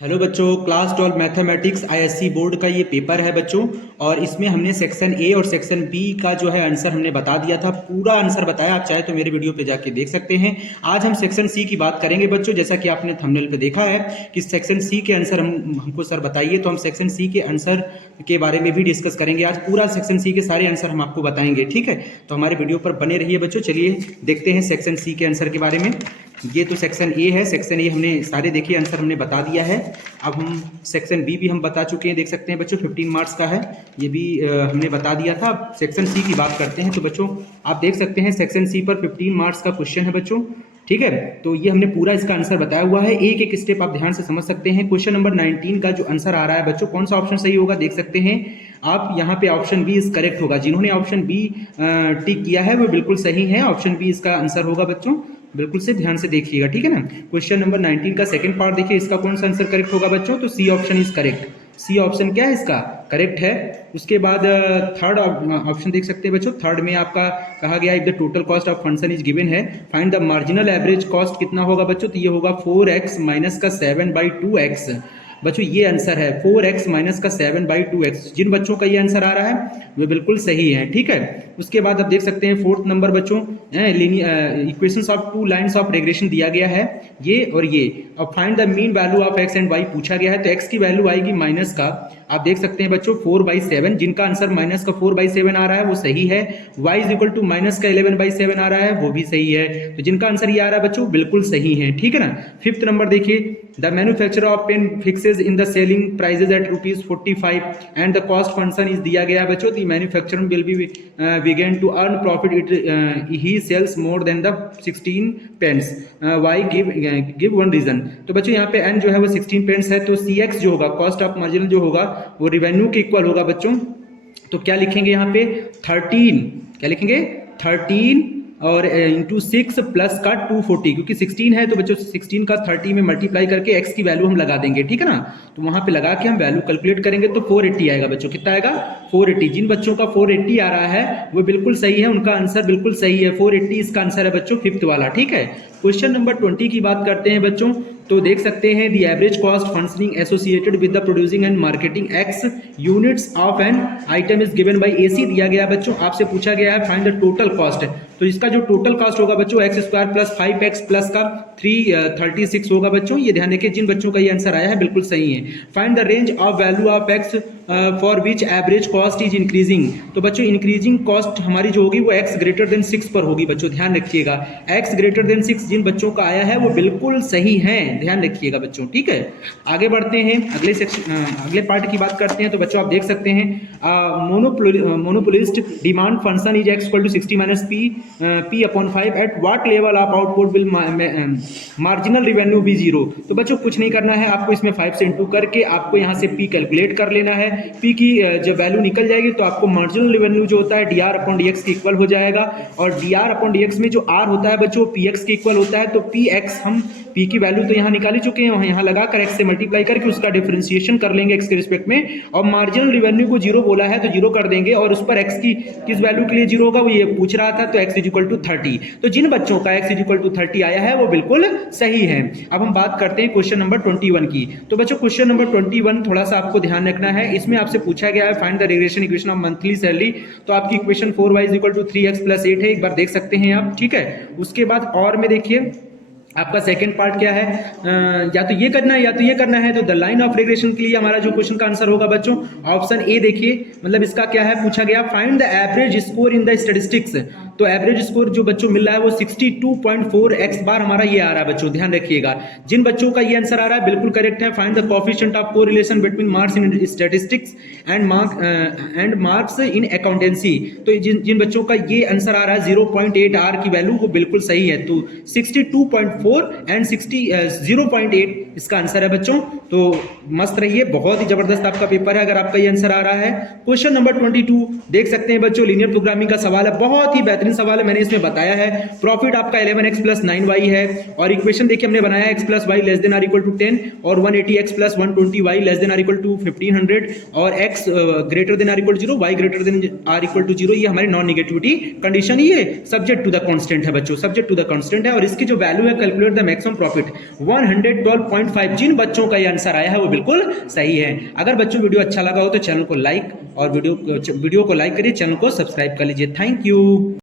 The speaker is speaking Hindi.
हेलो बच्चों, क्लास 12 मैथमेटिक्स आईएससी बोर्ड का ये पेपर है बच्चों। और इसमें हमने सेक्शन ए और सेक्शन बी का जो है आंसर हमने बता दिया था, पूरा आंसर बताया। आप चाहे तो मेरे वीडियो पे जाके देख सकते हैं। आज हम सेक्शन सी की बात करेंगे बच्चों। जैसा कि आपने थंबनेल पे देखा है कि सेक्शन सी के आंसर हमको सर बताइए, तो हम सेक्शन सी के आंसर के बारे में भी डिस्कस करेंगे। आज पूरा सेक्शन सी के सारे आंसर हम आपको बताएंगे, ठीक है। तो हमारे वीडियो पर बने रहिए बच्चों। चलिए देखते हैं सेक्शन सी के आंसर के बारे में। ये तो सेक्शन ए है। सेक्शन ए हमने सारे देखिए आंसर हमने बता दिया है। अब हम सेक्शन बी भी हम बता चुके हैं, देख सकते हैं बच्चों, 15 मार्क्स का है। ये भी हमने बता दिया था। अब सेक्शन सी की बात करते हैं। तो बच्चों आप देख सकते हैं सेक्शन सी पर 15 मार्क्स का क्वेश्चन है बच्चों, ठीक है। तो ये हमने पूरा इसका आंसर बताया हुआ है। एक एक स्टेप आप ध्यान से समझ सकते हैं। क्वेश्चन नंबर 19 का जो आंसर आ रहा है बच्चों, कौन सा ऑप्शन सही होगा देख सकते हैं आप। यहाँ पे ऑप्शन बी इज करेक्ट होगा। जिन्होंने ऑप्शन बी टिक किया है वो बिल्कुल सही है। ऑप्शन बी इसका आंसर होगा बच्चों, बिल्कुल से ध्यान से देखिएगा, ठीक है ना। क्वेश्चन नंबर 19 का सेकंड पार्ट देखिए, इसका कौन सा आंसर करेक्ट होगा बच्चों, तो C option is correct. C option क्या है इसका करेक्ट है। उसके बाद थर्ड ऑप्शन देख सकते हैं बच्चों। थर्ड में आपका कहा गया if the total cost of function is given है, find the marginal average cost कितना होगा बच्चों, तो ये होगा 4x माइनस का 7/2x। बच्चों ये आंसर है 4x माइनस का 7/2x। जिन बच्चों का ये आंसर आ रहा है वो बिल्कुल सही है, ठीक है। उसके बाद आप देख सकते हैं फोर्थ नंबर बच्चों, equations of two lines of regression दिया गया है, ये और ये। अब find the mean value of x and y पूछा गया है, तो x की वैल्यू आएगी माइनस का, आप देख सकते हैं बच्चों 4/7। जिनका आंसर माइनस का 4/7 आ रहा है वो सही है। y is equal to minus का 11/7 आ रहा है, वो भी सही है। तो जिनका आंसर ये आ रहा है बच्चों बिल्कुल सही है, ठीक है ना। फिफ्थ नंबर देखिए, the manufacturer of pen fixes in the selling prices at ₹45 and the cost function is दिया गया है बच्चों। The manufacturer will be begin to earn profit it he sells more than the 16 pens. Why give one reason. तो बच्चों यहाँ पे एन जो है वो 16 पेंस है, तो सी एक्स जो होगा कॉस्ट ऑफ मार्जिनल जो होगा वो रिवेन्यू के इक्वल होगा बच्चों। तो क्या लिखेंगे यहाँ पे 13, क्या लिखेंगे 13 और इंटू 6 प्लस का 240, क्योंकि 16 है तो बच्चों 16 का 30 में मल्टीप्लाई करके x की वैल्यू हम लगा देंगे, ठीक है ना। तो वहां पे लगा के हम वैल्यू कैलकुलेट करेंगे तो 480 आएगा बच्चों। कितना आएगा 480। जिन बच्चों का 480 आ रहा है वो बिल्कुल सही है, उनका आंसर बिल्कुल सही है। 480 इसका आंसर है बच्चों, फिफ्थ वाला, ठीक है। क्वेश्चन नंबर 20 की बात करते हैं बच्चों। तो देख सकते हैं the average cost functioning associated with the producing and marketing x units of an item is given by AC दिया गया है बच्चों। आपसे पूछा गया है फाइंड द टोटल कॉस्ट। तो इसका जो टोटल कॉस्ट होगा बच्चों x² प्लस 5x प्लस का 336 होगा बच्चों। ये ध्यान रखिए, जिन बच्चों का ये आंसर आया है बिल्कुल सही है। Find the range of value of x for which average cost is increasing. तो बच्चों इंक्रीजिंग कॉस्ट हमारी जो होगी वो x ग्रेटर देन 6 पर होगी बच्चों, ध्यान रखिएगा। x ग्रेटर देन 6 जिन बच्चों का आया है वो बिल्कुल सही है, ध्यान रखिएगा बच्चों, ठीक है। आगे बढ़ते हैं, अगले सेक्शन अगले पार्ट की बात करते हैं। तो बच्चों आप देख सकते हैं monopolist demand function is x equal to 60 minus p/5 at what level of output will marginal revenue be 0। तो बच्चों कुछ नहीं करना है आपको, इसमें 5 से इंटू करके आपको यहाँ से p कैलकुलेट कर लेना है। p की जब वैल्यू निकल जाएगी तो आपको मार्जिनल रिवेन्यू जो होता है dr/dx के इक्वल हो जाएगा। और dr/dx में जो r होता है बच्चों px के इक्वल होता है। तो px हम p की वैल्यू तो यहाँ निकाल ही चुके हैं, यहाँ लगाकर x से मल्टीप्लाई करके उसका डिफरेंशिएशन कर लेंगे x के रिस्पेक्ट में। और मार्जिनल रिवेन्यू को 0 बोला है तो 0 कर देंगे, और उस पर x की किस वैल्यू के लिए 0 होगा वो ये पूछ रहा था, तो x इज इक्वल टू 30। तो जिन बच्चों का x इज इक्वल टू 30 आया है वो बिल्कुल सही है। अब हम बात करते हैं क्वेश्चन नंबर 21 की। तो बच्चों क्वेश्चन नंबर 21 थोड़ा सा आपको ध्यान रखना है। इसमें आपसे पूछा गया है find the regression equation of monthly salary. तो आपकी equation 4y is equal to 3x plus 8 है, एक बार देख सकते हैं आप, ठीक है। उसके बाद और में देखिए आपका सेकंड पार्ट क्या है, या तो ये करना है या तो ये करना है। तो द लाइन ऑफ रिग्रेशन के लिए हमारा जो क्वेश्चन का आंसर होगा बच्चों ऑप्शन ए देखिए, मतलब इसका क्या है, पूछा गया find the average score in the statistics. तो एवरेज स्कोर जो बच्चों मिल रहा है वो 62.4 x बार हमारा ये आ रहा है बच्चों, ध्यान रखिएगा। जिन बच्चों का ये आंसर आ रहा है बिल्कुल करेक्ट है। Find the coefficient of correlation between marks in statistics and marks in accountancy. तो जिन बच्चों का ये आंसर आ रहा है 0.8 r की वैल्यू वो बिल्कुल सही है। तो 62.4 एंड 0.8 इसका आंसर है बच्चों। तो मस्त रहिए, बहुत ही जबरदस्त आपका पेपर है अगर आपका ये आंसर आ रहा है। क्वेश्चन नंबर 22 देख सकते हैं बच्चों, लीनियर प्रोग्रामिंग का सवाल है, बहुत ही बेहतरीन सवाल है, मैंने इसमें बताया है। प्रॉफिट आपका 11x प्लस 9y है, और इक्वेशन देखिए हमने बनाया x plus Y less than or equal to 10 और 180x plus 120y less than or equal to 1500 और x greater than or equal to 0, y greater than or equal to 0। ये हमारी नॉन निगेटिविटी कंडीशन, ये सब्जेक्ट टू द कांस्टेंट है बच्चों, सब्जेक्ट टू द कांस्टेंट है। और इसकी जो वैल्यू है कैलकुलेट द मैक्सिमम प्रॉफिट 112.5। जिन बच्चों का ये आंसर आया है वो बिल्कुल सही है। अगर बच्चों वीडियो अच्छा लगा हो तो चैनल को लाइक और वीडियो को लाइक करिए, चैनल को सब्सक्राइब कर लीजिए। Thank you.